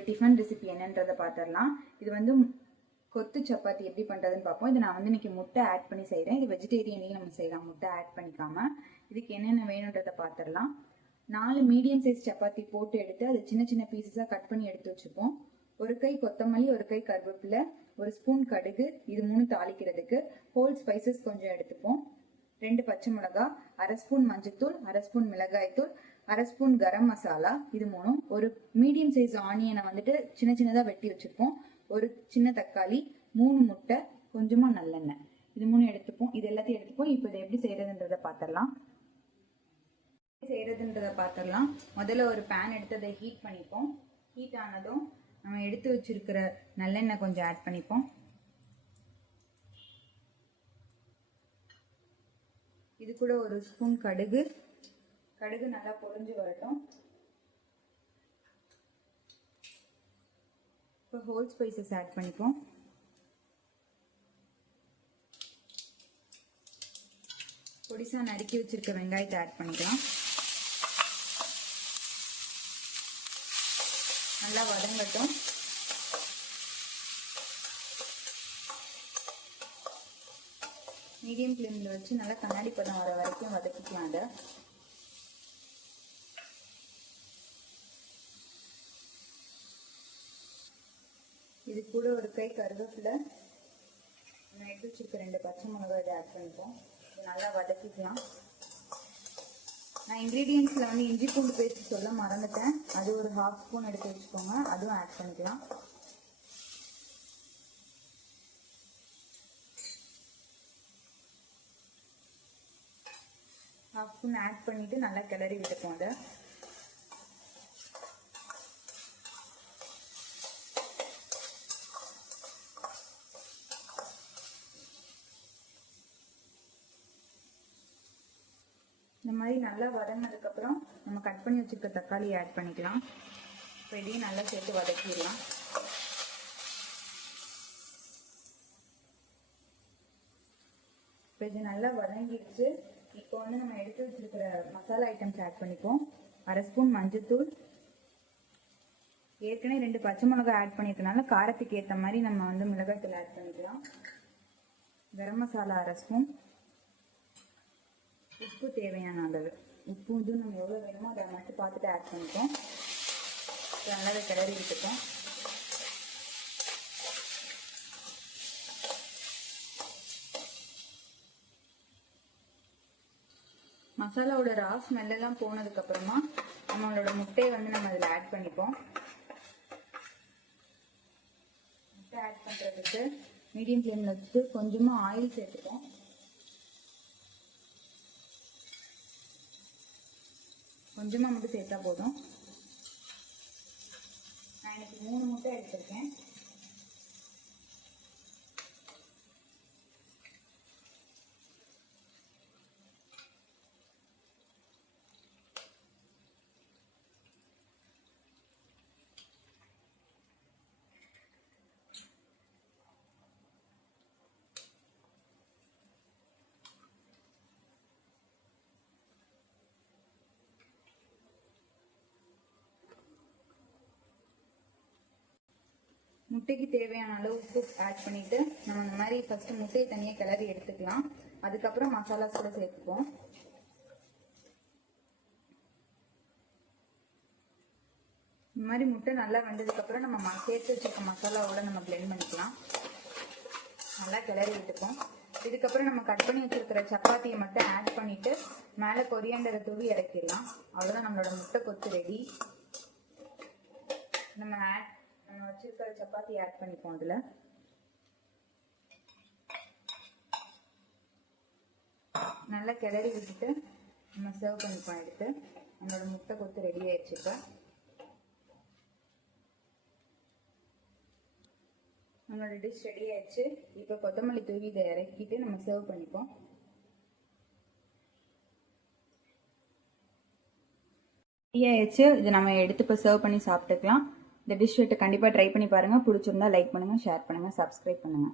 ஒரு tiffin recipe என்னன்றதை பார்த்துடலாம். இது வந்து கொத்து சப்பாத்தி எப்படி பண்ணுறதுன்னு பார்ப்போம். இது நான் வந்து இன்னைக்கு முட்டை ஆட் பண்ணி செய்கிறேன் இது வெஜிடேரியன்லேயும் நம்ம செய்யலாம். முட்டை ஆட் பண்ணிக்காம. இதுக்கு என்னென்ன வேணுன்றதை பார்த்துடலாம். நாலு மீடியம் சைஸ் சப்பாத்தி போட்டு எடுத்து அது சின்ன சின்ன பீசஸாக கட் பண்ணி எடுத்து வச்சுப்போம். ஒரு கை கொத்தமல்லி ஒரு கை கருவேப்பிலை ஒரு ஸ்பூன் கடுகு இது மூணு தாளிக்கிறதுக்கு. ஹோல் ஸ்பைசஸ் கொஞ்சம் எடுத்துப்போம். ரெண்டு பச்சை மிளகா அரை ஸ்பூன் மஞ்சத்தூள் அரை ஸ்பூன் மிளகாய்த்தூள் அரை ஸ்பூன் கரம் மசாலா இது மூணும். ஒரு மீடியம் சைஸ் ஆனியனை வந்துட்டு சின்ன சின்னதாக வெட்டி வச்சுருப்போம். ஒரு சின்ன தக்காளி மூணு முட்டை கொஞ்சமாக நல்லெண்ணெய். இது மூணு எடுத்துப்போம். இது எல்லாத்தையும் எடுத்துப்போம். இப்போ இதை எப்படி செய்யறதுன்றதை பார்த்துடலாம் செய்யறதுன்றதை பார்த்துடலாம் முதல்ல ஒரு பேன் எடுத்து அதை ஹீட் பண்ணிப்போம். ஹீட் ஆனதும் நம்ம எடுத்து வச்சிருக்கிற நல்லெண்ணெய் கொஞ்சம் ஆட் பண்ணிப்போம். இது கூட ஒரு ஸ்பூன் கடுகு கடுகு நல்லா பொரிஞ்சு வரட்டும். இப்போ ஹோல் ஸ்பைசஸ் ஆட் பண்ணிப்போம். பொடிசா நறுக்கி வச்சிருக்க வெங்காயத்தை ஆட் பண்ணிக்கலாம். நல்லா வதங்கட்டும். மீடியம் ஃப்ளேமில் வச்சு நல்லா கண்ணாடி பதம் வர வரைக்கும் வதக்கிக்கலாம் அதை. இது கூட ஒரு கை கருவேப்பிலை. நான் எடுத்து வச்சுருக்க ரெண்டு பச்சை மிளகாய் இதை ஆட் பண்ணிப்போம். இது நல்லா வதக்கிக்கலாம். நான் இன்க்ரீடியன்ஸில் வந்து இஞ்சி பூண்டு பேஸ்ட் சொல்ல மறந்துட்டேன். அது ஒரு ஹாஃப் ஸ்பூன் எடுத்து வச்சுக்கோங்க. அதுவும் ஆட் பண்ணிக்கலாம். ஹாஃப் ஸ்பூன் ஆட் பண்ணிவிட்டு நல்லா கிளறி விட்டுப்போம் அதை இந்த மாதிரி நல்லா வதங்கினதுக்கப்புறம் நம்ம கட் பண்ணி வச்சுருக்க தக்காளி ஆட் பண்ணிக்கலாம். இப்போ இதையும் நல்லா சேர்த்து வதக்கிடலாம். இப்போ இது நல்லா வதங்கிடுச்சு. இப்போ வந்து நம்ம எடுத்து வச்சிருக்கிற மசாலா ஐட்டம்ஸ் ஆட் பண்ணிப்போம். அரை ஸ்பூன் மஞ்சத்தூள். ஏற்கனவே ரெண்டு பச்சை மிளகாய் ஆட் பண்ணியிருக்கனால காரத்துக்கு ஏற்ற மாதிரி நம்ம வந்து மிளகாய்த்தூள் ஆட் பண்ணிக்கலாம். கரம் மசாலா அரை ஸ்பூன் உப்பு தேவையான அளவு. உப்பு வந்து நம்ம எவ்வளோ வேணுமோ அதை மட்டும் பார்த்துட்டு ஆட் பண்ணிப்போம். நல்லா கிளறி விட்டுப்போம். மசாலாவோட ரா ஸ்மெல்லாம் போனதுக்கப்புறமா நம்மளோட முட்டையை வந்து நம்ம அதில் ஆட் பண்ணிப்போம். முட்டை ஆட் பண்ணுறதுக்கு மீடியம் ஃப்ளேமில் வச்சுட்டு கொஞ்சமாக ஆயில் சேர்த்துப்போம். கொஞ்சமாக மட்டும் சேர்த்தா போதும். நான் எனக்கு மூணு முட்டை எடுத்திருக்கேன். முட்டைக்கு தேவையான அளவு உப்பு ஆட் பண்ணிட்டு நம்ம இந்த மாதிரி ஃபர்ஸ்ட் முட்டையை தனியாக கிளறி எடுத்துக்கலாம். அதுக்கப்புறம் மசாலாஸ் கூட சேர்த்துப்போம் இந்த மாதிரி முட்டை நல்லா வெந்ததுக்கப்புறம் நம்ம ம- சேர்த்து வச்சிருக்க மசாலாவோட நம்ம பிளெண்ட் பண்ணிக்கலாம். நல்லா கிளறி விட்டுப்போம் இதுக்கப்புறம் நம்ம கட் பண்ணி வச்சிருக்கிற சப்பாத்தியை மட்டும் ஆட் பண்ணிட்டு மேலே கொரியாண்டரை தூவி இறக்கிடலாம். அவ்வளோதான் நம்மளோட முட்டை கொத்து ரெடி நம்ம ஆட் நம்ம வச்சிருக்கிற சப்பாத்தி ஆட் பண்ணிப்போம் அதில். நல்லா கிளறி விட்டுட்டு நம்ம சர்வ் பண்ணிப்போம் எடுத்து. நம்மளோட முட்டை கொத்து ரெடி ஆயிடுச்சு இப்போ. நம்மளோட டிஷ் ரெடி ஆயிடுச்சு. இப்போ கொத்தமல்லி தூவி இதை இறக்கிட்டு நம்ம சர்வ் பண்ணிப்போம். ரெடி ஆயிடுச்சு. இதை நம்ம எடுத்து இப்போ சர்வ் பண்ணி சாப்பிட்டுக்கலாம். இந்த டிஷ் கண்டிப்பாக ட்ரை பண்ணி பாருங்கள் பிடிச்சிருந்தா லைக் பண்ணுங்கள் ஷேர் பண்ணுங்கள் சப்ஸ்கிரைப் பண்ணுங்கள்